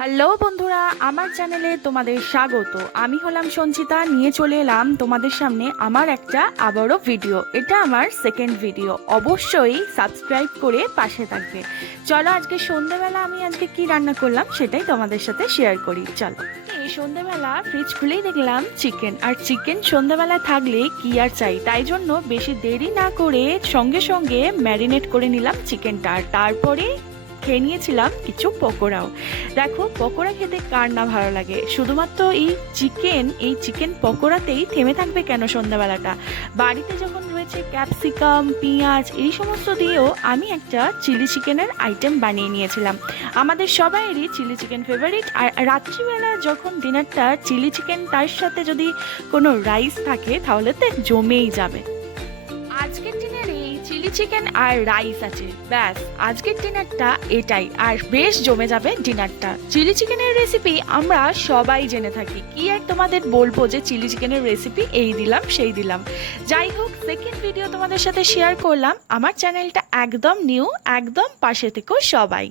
Hello বন্ধুরা, আমার চ্যানেলে তোমাদের স্বাগত। আমি হলাম সঞ্চিতা, নিয়ে চলে এলাম তোমাদের সামনে আমার একটা আবারও ভিডিও। এটা আমার সেকেন্ড ভিডিও, অবশ্যই সাবস্ক্রাইব করে পাশে থাকবে। চলো আজকে সন্ধ্যেবেলা আমি আজকে কি রান্না করলাম সেটাই তোমাদের সাথে শেয়ার করি। চলো, এই সন্ধ্যেবেলা ফ্রিজ খুলেই দেখলাম চিকেন, আর চিকেন সন্ধ্যেবেলা থাকলে কি আর চাই, তাই জন্য বেশি দেরি না করে সঙ্গে সঙ্গে ম্যারিনেট করে নিলাম চিকেনটা, আর তারপরে খেয়ে নিয়েছিলাম কিছু পকোড়াও। দেখো, পকোড়া খেতে কার না ভালো লাগে, শুধুমাত্র এই চিকেন পকোড়াতেই থেমে থাকবে কেন সন্ধ্যাবেলাটা। বাড়িতে যখন রয়েছে ক্যাপসিকাম, পেঁয়াজ, এই সমস্ত দিয়েও আমি একটা চিলি চিকেনের আইটেম বানিয়ে নিয়েছিলাম। আমাদের সবাইয়েরই চিলি চিকেন ফেভারিট, আর রাত্রিবেলা যখন ডিনারটা চিলি চিকেন, তার সাথে যদি কোনো রাইস থাকে তাহলে তো জমেই যাবে। আজকের ডিনারে এই চিলি চিকেন আর রাইস আছে, ব্যাস আজকের ডিনারটা এটাই, আর বেশ জমে যাবে ডিনারটা। চিলি চিকেনের রেসিপি আমরা সবাই জেনে থাকি, কি আর তোমাদের বলবো যে চিলি চিকেনের রেসিপি এই দিলাম সেই দিলাম। যাই হোক, সেকেন্ড ভিডিও তোমাদের সাথে শেয়ার করলাম। আমার চ্যানেলটা একদম নিউ, একদম পাশে থেকো সবাই।